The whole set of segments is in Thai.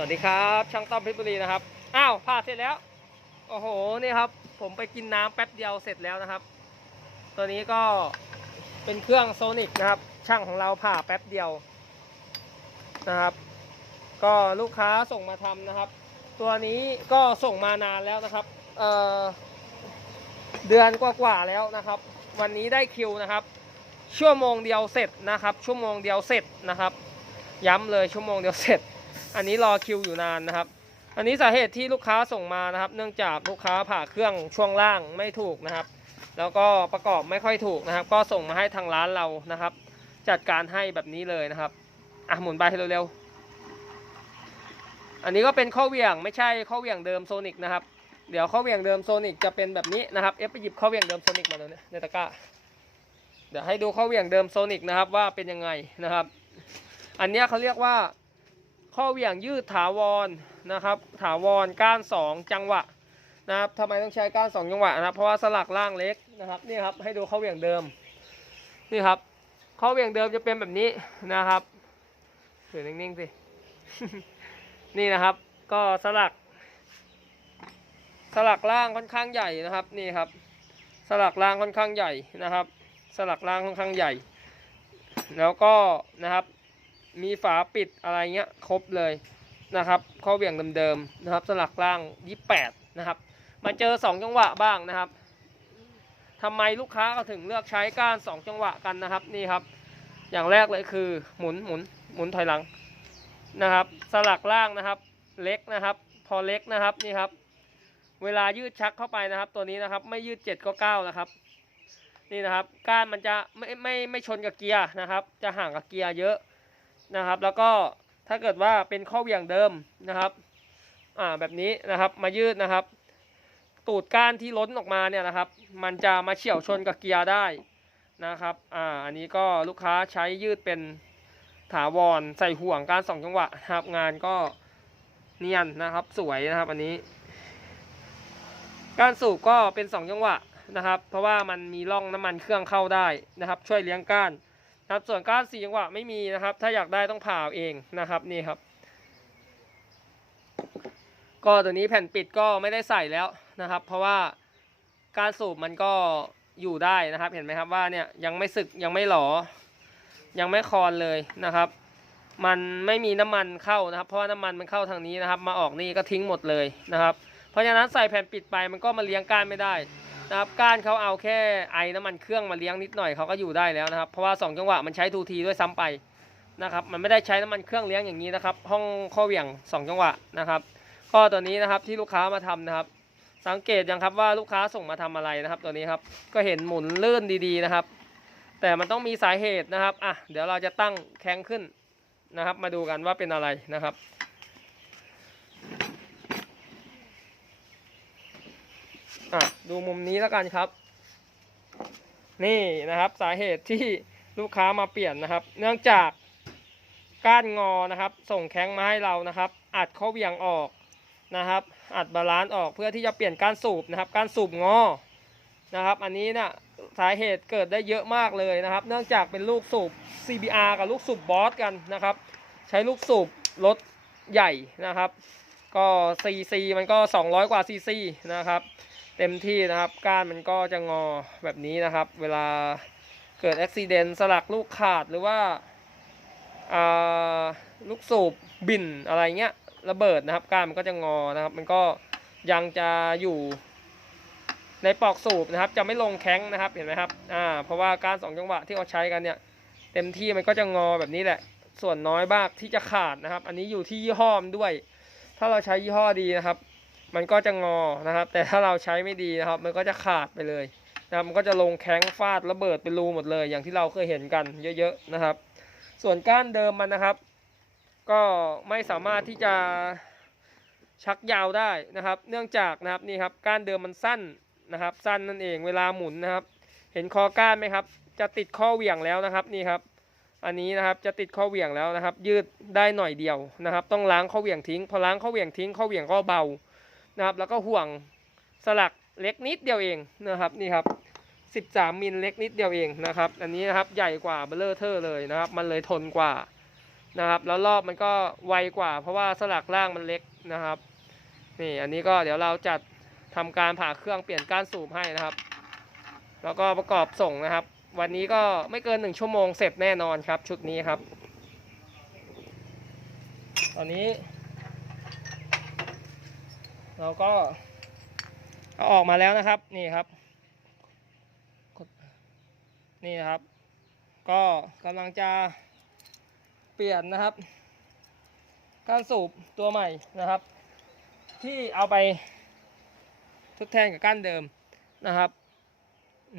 วัสดีครับช่างต้อมเพชรบุรีนะครับอ้าวผ่าเสร็จแล้วโอ้โหนี่ครับ ผมไปกินน้ำแป๊บเดียวเสร็จแล้วนะครับ ตัวนี้ก็เป็นเครื่องโซนิกนะครับ ช่างของเราผ่าแป๊บเดียวนะครับ ก็ลูกค้าส่งมาทำนะครับ ตัวนี้ก็ส่งมานานแล้วนะครับเอ่อเดือนกว่าๆแล้วนะครับ วันนี้ได้คิวนะครับ ชั่วโมงเดียวเสร็จนะครับ ชั่วโมงเดียวเสร็จนะครับ ย้ำเลยชั่วโมงเดียวเสร็จ อันนี้รอคิวอยู่นานนะครับ อันนี้สาเหตุที่ลูกค้าส่งมานะครับ เนื่องจากลูกค้าผ่าเครื่องช่วงล่างไม่ถูกนะครับ แล้วก็ประกอบไม่ค่อยถูกนะครับ ก็ส่งมาให้ทางร้านเรานะครับ จัดการให้แบบนี้เลยนะครับอะหมุนไปให้เร็วๆอันนี้ก็เป็นข้อเหวี่ยงไม่ใช่ข้อเหวี่ยงเดิมโซนิกนะครับเดี๋ยวข้อเหวี่ยงเดิมโซนิกจะเป็นแบบนี้นะครับเอฟไปหยิบข้อเหวี่ยงเดิมโซนิกมาเลยในตะกร้าเดี๋ยวให้ดูข้อเหวี่ยงเดิมโซนิกนะครับว่าเป็นยังไงนะครับ อันนี้เขาเรียกว่า ข้อเหวี่ยงยืดถาวรนะครับ ถาวรก้าน 2 จังหวะนะครับทำไมต้องใช้ก้าน 2 จังหวะนะครับ เพราะว่าสลักล่างเล็กนะครับนี่ครับให้ดูข้อเหวี่ยงเดิมนี่ครับข้อเหวี่ยงเดิมจะเป็นแบบนี้นะครับถือนิ่งๆสินี่นะครับ ก็สลัก สลักล่างค่อนข้างใหญ่นะครับนี่ครับ สลักล่างค่อนข้างใหญ่นะครับ สลักล่างค่อนข้างใหญ่ แล้วก็นะครับ มีฝาปิดอะไรเงี้ยครบเลยนะครับข้อเหวี่ยงเดิมๆนะครับสลักล่าง 28 นะครับ มาเจอ 2 จังหวะบ้างนะครับทำไมลูกค้าก็ถึงเลือกใช้ก้าน 2 จังหวะกันนะครับนี่ครับ อย่างแรกเลยคือหมุนหมุนหมุนถอยหลังนะครับ สลักล่างนะครับ เล็กนะครับ พอเล็กนะครับนี่ครับ เวลายืดชักเข้าไปนะครับ ตัวนี้นะครับไม่ยืด 7 ก็9นะครับนี่นะครับ ก้านมันจะไม่ไม่ไม่ชนกับเกียร์นะครับ จะห่างกับเกียร์เยอะ นะครับ แล้วก็ถ้าเกิดว่าเป็นข้อเหวี่ยงเดิมนะครับอ่าแบบนี้นะครับมายืดนะครับ ตูดก้านที่ล้นออกมาเนี่ยนะครับ มันจะมาเฉี่ยวชนกับเกียร์ได้นะครับอ่าอันนี้ก็ลูกค้าใช้ยืดเป็นถาวรใส่ห่วงการสองจังหวะนะครับ งานก็เนียนนะครับสวยนะครับอันนี้ การสูบก็เป็นสองจังหวะนะครับ เพราะว่ามันมีร่องน้ำมันเครื่องเข้าได้นะครับ ช่วยเลี้ยงก้าน ครับส่วนก้านสี่จังหวะไม่มีนะครับ ถ้าอยากได้ต้องผ่าเอาเองนะครับนี่ครับ ก็ตัวนี้แผ่นปิดก็ไม่ได้ใส่แล้วนะครับ เพราะว่าการสูบมันก็อยู่ได้นะครับเห็นไหมครับว่าเนี่ยยังไม่สึกยังไม่หลอ ยังไม่คลอนเลยนะครับ มันไม่มีน้ำมันเข้านะครับ เพราะว่าน้ำมันมันเข้าทางนี้นะครับ มาออกนี่ก็ทิ้งหมดเลยนะครับ เพราะฉะนั้นใส่แผ่นปิดไปมันก็มาเลี้ยงก้านไม่ได้ นะครับก้านเขาเอาแค่ไอ้น้ำมันเครื่องมาเลี้ยงนิดหน่อยเขาก็อยู่ได้แล้วนะครับ เพราะว่า2จังหวะมันใช้ทูทีด้วยซ้ำไปนะครับ มันไม่ได้ใช้น้ำมันเครื่องเลี้ยงอย่างนี้นะครับ ห้องข้อเหวี่ยง 2 จังหวะนะครับก็ตัวนี้นะครับที่ลูกค้ามาทำนะครับ สังเกตยังครับว่าลูกค้าส่งมาทำอะไรนะครับตัวนี้ครับก็เห็นหมุนลื่นดีๆนะครับ แต่มันต้องมีสาเหตุนะครับอะเดี๋ยวเราจะตั้งแข้งขึ้นนะครับ มาดูกันว่าเป็นอะไรนะครับ อะดูมุมนี้แล้วกันครับ นี่นะครับสาเหตุที่ลูกค้ามาเปลี่ยนนะครับ เนื่องจากก้านงอนะครับ ส่งแข้งมาให้เรานะครับ อัดเข้าเบี่ยงออกนะครับ อัดบาลานซ์ออกเพื่อที่จะเปลี่ยนก้านสูบนะครับก้านสูบงอนะครับ อันนี้นะ่ะสาเหตุเกิดได้เยอะมากเลยนะครับ เนื่องจากเป็นลูกสูบ CBR กับลูกสูบบอสกันนะครับ ใช้ลูกสูบรถใหญ่นะครับ ก็ CC มันก็ 200 กว่า CC นะครับ เต็มที่นะครับ ก้านมันก็จะงอแบบนี้นะครับ เวลาเกิดอุบิเหตุสลักลูกขาดหรือว่าาลูกสูบบินอะไรเงี้ยระเบิดนะครับ ก้านมันก็จะงอนะครับ มันก็ยังจะอยู่ในปลอกสูบนะครับ จะไม่ลงแข้งนะครับเห็นไหมครับอ่าเพราะว่าการสองจังหวะที่เขาใช้กันเนี่ย เต็มที่มันก็จะงอแบบนี้แหละ ส่วนน้อยบ้างที่จะขาดนะครับ อันนี้อยู่ที่ยี่ห้อมด้วย ถ้าเราใช้ยี่ห้อดีนะครับ มันก็จะงอนะครับ แต่ถ้าเราใช้ไม่ดีนะครับ มันก็จะขาดไปเลยนะครับมันก็จะลงแข้งฟาดระเบิดเป็นรูหมดเลย อย่างที่เราเคยเห็นกันเยอะๆนะครับ ส่วนก้านเดิมมันนะครับ ก็ไม่สามารถที่จะชักยาวได้นะครับ เนื่องจากนะครับนี่ครับก้านเดิมมันสั้นนะครับ สั้นนั่นเองเวลาหมุนนะครับ เห็นคอก้านไหมครับ จะติดข้อเหวี่ยงแล้วนะครับนี่ครับ อันนี้นะครับจะติดข้อเหวี่ยงแล้วนะครับ ยืดได้หน่อยเดียวนะครับ ต้องล้างข้อเหวี่ยงทิ้ง พอล้างข้อเหวี่ยงทิ้งข้อเหวี่ยงก็เบา นะครับ แล้วก็ห่วงสลักเล็กนิดเดียวเองนะครับนี่ครับ 13มิลเล็กนิดเดียวเองนะครับ อันนี้นะครับใหญ่กว่าเบลเลอร์เทอร์เลยนะครับ มันเลยทนกว่านะครับ แล้วรอบมันก็ไวกว่า เพราะว่าสลักล่างมันเล็กนะครับนี่อันนี้ก็เดี๋ยวเราจัดทำการผ่าเครื่องเปลี่ยนก้านสูบให้นะครับ แล้วก็ประกอบส่งนะครับ วันนี้ก็ไม่เกินหนึ่งชั่วโมงเสร็จแน่นอนครับ ชุดนี้ครับ ตอนนี้ เราก็เอาออกมาแล้วนะครับ นี่ครับ นี่นะครับ ก็กำลังจะเปลี่ยนนะครับ การสูบตัวใหม่นะครับ ที่เอาไปทดแทนกับก้านเดิมนะครับ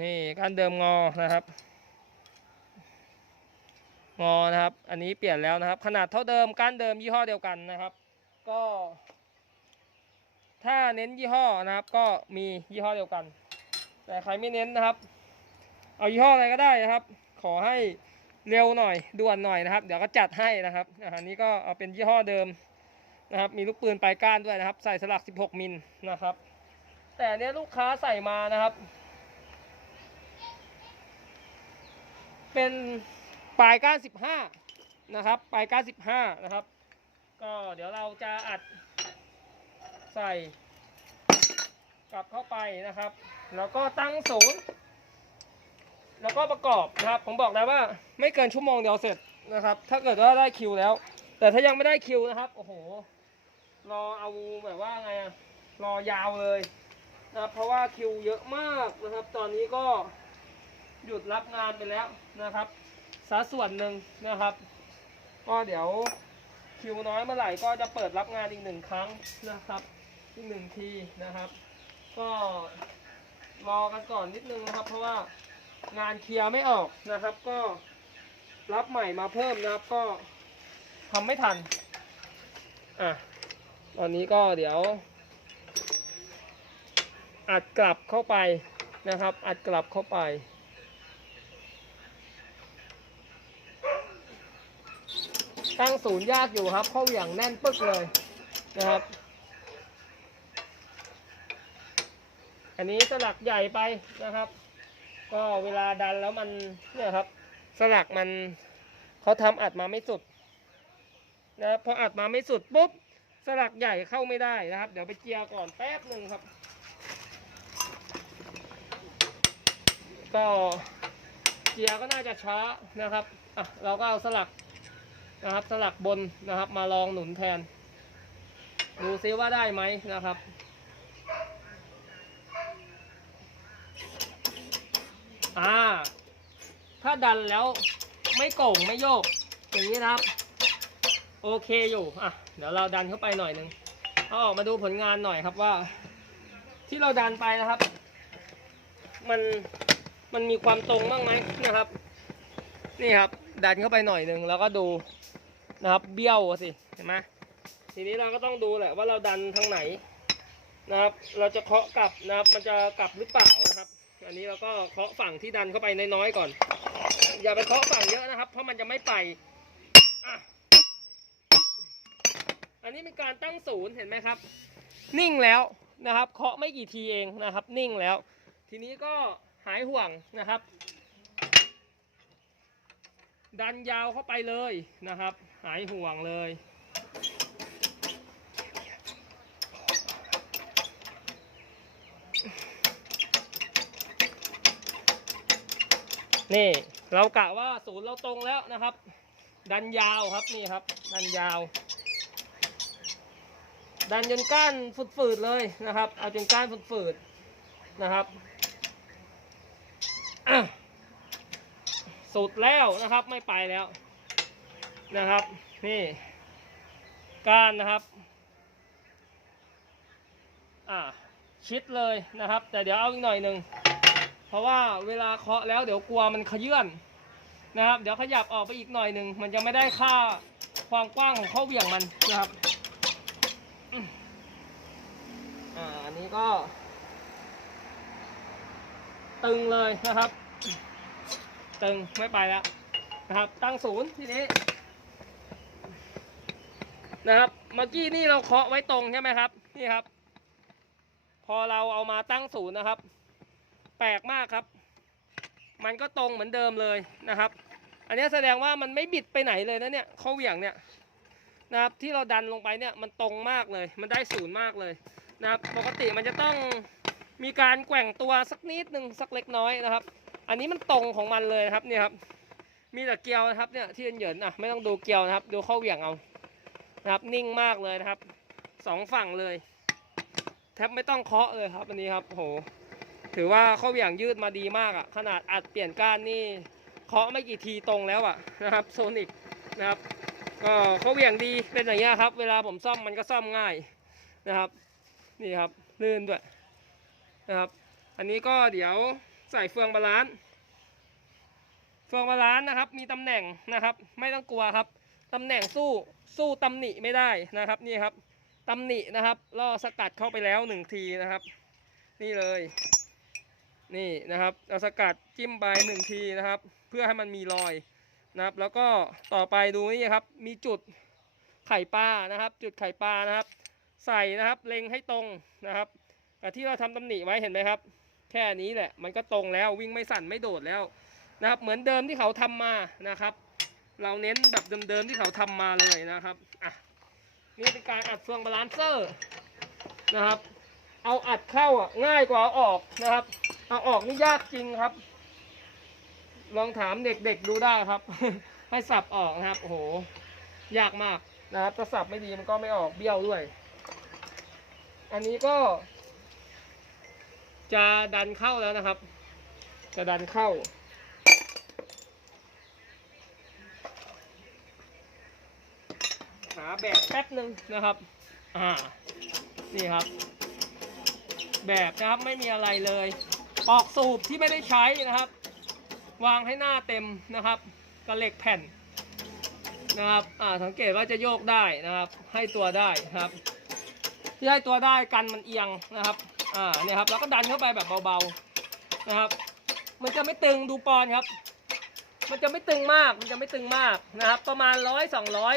นี่ก้านเดิมงอนะครับ งอนะครับ อันนี้เปลี่ยนแล้วนะครับ ขนาดเท่าเดิมก้านเดิมยี่ห้อเดียวกันนะครับ ก็ ถ้าเน้นยี่ห้อนะครับ ก็มียี่ห้อเดียวกัน แต่ใครไม่เน้นนะครับ เอายี่ห้ออะไรก็ได้นะครับ ขอให้เร็วหน่อยด่วนหน่อยนะครับ เดี๋ยวก็จัดให้นะครับอันนี้ก็เอาเป็นยี่ห้อเดิมนะครับ มีลูกปืนปลายก้านด้วยนะครับ ใส่สลัก 16 มิลนะครับ แต่เนี้ยลูกค้าใส่มานะครับ เป็นปลายก้าน 15 นะครับ ปลายก้าน 15 นะครับ ก็เดี๋ยวเราจะอัด ใส่ กลับเข้าไปนะครับ แล้วก็ตั้งศูนย์แล้วก็ประกอบนะครับ ผมบอกแล้วว่าไม่เกินชั่วโมงเดียวเสร็จนะครับ ถ้าเกิดว่าได้คิวแล้ว แต่ถ้ายังไม่ได้คิวนะครับ โอ้โห รอเอาแบบว่าไงอะรอยาวเลยนะเพราะว่าคิวเยอะมากนะครับ ตอนนี้ก็หยุดรับงานไปแล้วนะครับสัส่วนหนึ่งนะครับ ก็เดี๋ยวคิวน้อยเมื่อไหร่ก็จะเปิดรับงานอีกหนึ่งครั้งนะครับ อีกหนึ่งทีนะครับ ก็รอกันก่อนนิดนึงนะครับ เพราะว่างานเคลียร์ไม่ออกนะครับ ก็รับใหม่มาเพิ่มนะครับ ก็ทำไม่ทันอะตอนนี้ก็เดี๋ยว อัดกลับเข้าไปนะครับ อัดกลับเข้าไปตั้งศูนย์ยากอยู่ครับเข้าอย่างแน่นปึ๊กเลยนะครับ อันนี้สลักใหญ่ไปนะครับ ก็เวลาดันแล้วมันเนี่ยครับ สลักมันเขาทำอัดมาไม่สุดนะพออัดมาไม่สุดปุ๊บสลักใหญ่เข้าไม่ได้นะครับ เดี๋ยวไปเจียก่อนแป๊บหนึ่งครับ ก็เจียก็น่าจะช้านะครับอะเราก็เอาสลักนะครับ สลักบนนะครับ มาลองหนุนแทน ดูซิว่าได้ไหมนะครับ อ่า ถ้าดันแล้วไม่โก่งไม่โยก อย่างนี้นะครับ โอเคอยู่ อะ เดี๋ยวเราดันเข้าไปหน่อยหนึ่งเอาออกมาดูผลงานหน่อยครับว่า ที่เราดันไปนะครับ มันมันมีความตรงบ้างไหมนะครับ นี่ครับ ดันเข้าไปหน่อยหนึ่งแล้วก็ดูนะครับ เบี้ยวสิเห็นไหมทีนี้เราก็ต้องดูแหละว่าเราดันทางไหนนะครับ เราจะเคาะกลับนะครับ มันจะกลับหรือเปล่านะครับ อันนี้เราก็เคาะฝั่งที่ดันเข้าไปน้อยๆก่อน อย่าไปเคาะฝั่งเยอะนะครับ เพราะมันจะไม่ไปอันนี้เป็นการตั้งศูนย์เห็นไหมครับ นิ่งแล้วนะครับ เคาะไม่กี่ทีเองนะครับ นิ่งแล้ว ทีนี้ก็หายห่วงนะครับ ดันยาวเข้าไปเลยนะครับ หายห่วงเลย นี่เรากะว่าศูนย์เราตรงแล้วนะครับ ดันยาวครับนี่ครับ ดันยาว ดันจนก้านฝืดๆเลยนะครับ เอาจนก้านฝืดๆนะครับสุดแล้วนะครับไม่ไปแล้วนะครับ นี่ก้านนะครับ อ่าชิดเลยนะครับ แต่เดี๋ยวเอาอีกหน่อยหนึ่ง เพราะว่าเวลาเคาะแล้วเดี๋ยวกลัวมันขยื่นนะครับ เดี๋ยวขยับออกไปอีกหน่อยหนึ่งมันจะไม่ได้ค่าความกว้างของข้อเหวี่ยงมันนะครับอ่าอันนี้ก็ ตึงเลยนะครับ ตึงไม่ไปแล้วนะครับ ตั้งศูนย์ทีนี้ นะครับเมื่อกี้นี่เราเคาะไว้ตรงใช่ไหมครับ นี่ครับ พอเราเอามาตั้งศูนย์นะครับ แปลกมากครับ มันก็ตรงเหมือนเดิมเลยนะครับ อันนี้แสดงว่ามันไม่บิดไปไหนเลยนะเนี่ยข้อเหวี่ยงเนี่ยนะครับที่เราดันลงไปเนี่ยมันตรงมากเลย มันได้ศูนย์มากเลยนะครับปกติมันจะต้องมีการแกว่งตัวสักนิดหนึ่งสักเล็กน้อยนะครับ อันนี้มันตรงของมันเลยครับเนี่ยครับ มีแต่เกลียวนะครับเนี่ยที่เหยินๆอะไม่ต้องดูเกลียวนะครับ ดูข้อเหวี่ยงเอานะครับนิ่งมากเลยนะครับสองฝั่งเลย แทบไม่ต้องเคาะเลยครับอันนี้ครับโห ถือว่าข้อเหวี่ยงยืดมาดีมากอะ ขนาดอัดเปลี่ยนก้านนี่เคาะไม่กี่ทีตรงแล้วอะนะครับโซนิกนะครับก็ข้อเหวี่ยงดีเป็นอย่างเงี้ยครับ เวลาผมซ่อมมันก็ซ่อมง่ายนะครับ นี่ครับลื่นด้วยนะครับ อันนี้ก็เดี๋ยวใส่เฟืองบาลานซ์เฟืองบาลานซ์นะครับ มีตำแหน่งนะครับ ไม่ต้องกลัวครับตำแหน่งสู้สู้ตำหนิไม่ได้นะครับนี่ครับตำหนินะครับล่อสกัดเข้าไปแล้วหนึ่งทีนะครับ นี่เลย นี่นะครับเอาสกัดจิ้มไปหนึ่งทีนะครับ เพื่อให้มันมีรอยนะครับ แล้วก็ต่อไปดูนี่ครับ มีจุดไข่ปลานะครับ จุดไข่ปลานะครับ ใส่นะครับเล็งให้ตรงนะครับแต่ที่เราทำตำหนิไว้เห็นไหมครับ แค่นี้แหละมันก็ตรงแล้ววิ่งไม่สั่นไม่โดดแล้วนะครับ เหมือนเดิมที่เขาทำมานะครับ เราเน้นแบบเดิมๆที่เขาทำมาเลยนะครับอะนี่เป็นการอัดเฟืองบาลานเซอร์นะครับ เอาอัดเข้าอะง่ายกว่าเอาออกนะครับ เอาออกนี่ยากจริงครับ ลองถามเด็กๆดูได้ครับ ให้สับออกนะครับโอ้โหยากมากนะครับถ้าสับไม่ดีมันก็ไม่ออกเบี้ยวด้วย อันนี้ก็ จะดันเข้าแล้วนะครับ จะดันเข้าหาแบบแป๊บหนึ่งนะครับ อ่า นี่ครับ แบบนะครับ ไม่มีอะไรเลย ปอกสูบที่ไม่ได้ใช้นะครับ วางให้หน้าเต็มนะครับกระเหล็กแผ่นนะครับอ่าสังเกตว่าจะโยกได้นะครับ ให้ตัวได้ครับที่ให้ตัวได้กันมันเอียงนะครับอ่าเนี่ยครับแล้วก็ดันเข้าไปแบบเบาๆนะครับ มันจะไม่ตึงดูปอนครับ มันจะไม่ตึงมากมันจะไม่ตึงมากนะครับ ประมาณร้อยสองร้อย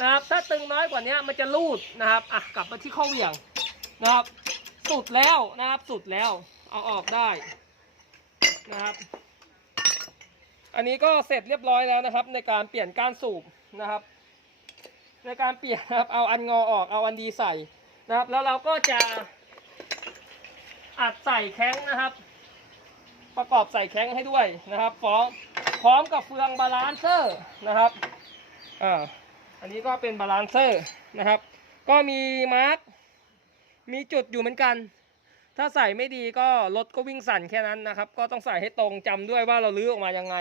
นะครับถ้าตึงน้อยกว่านี้มันจะรูดนะครับอะกลับมาที่ข้อเหวี่ยงนะครับ สุดแล้วนะครับ สุดแล้ว เอาออกได้นะครับ อันนี้ก็เสร็จเรียบร้อยแล้วนะครับ ในการเปลี่ยนก้านสูบนะครับ ในการเปลี่ยนนะครับ เอาอันงอออกเอาอันดีใส่นะครับ แล้วเราก็จะอัดใส่แข้งนะครับ ประกอบใส่แข้งให้ด้วยนะครับพร้อมพร้อมกับเฟืองบาลานเซอร์นะครับอ่าอันนี้ก็เป็นบาลานเซอร์นะครับ ก็มีมาร์ก มีจุดอยู่เหมือนกัน ถ้าใส่ไม่ดีก็รถก็วิ่งสั่นแค่นั้นนะครับ ก็ต้องใส่ให้ตรงจำด้วยว่าเราลื้อออกมายังไง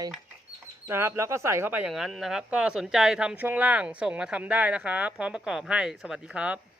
นะครับ แล้วก็ใส่เข้าไปอย่างนั้นนะครับ ก็สนใจทำช่วงล่างส่งมาทำได้นะครับ พร้อมประกอบให้สวัสดีครับ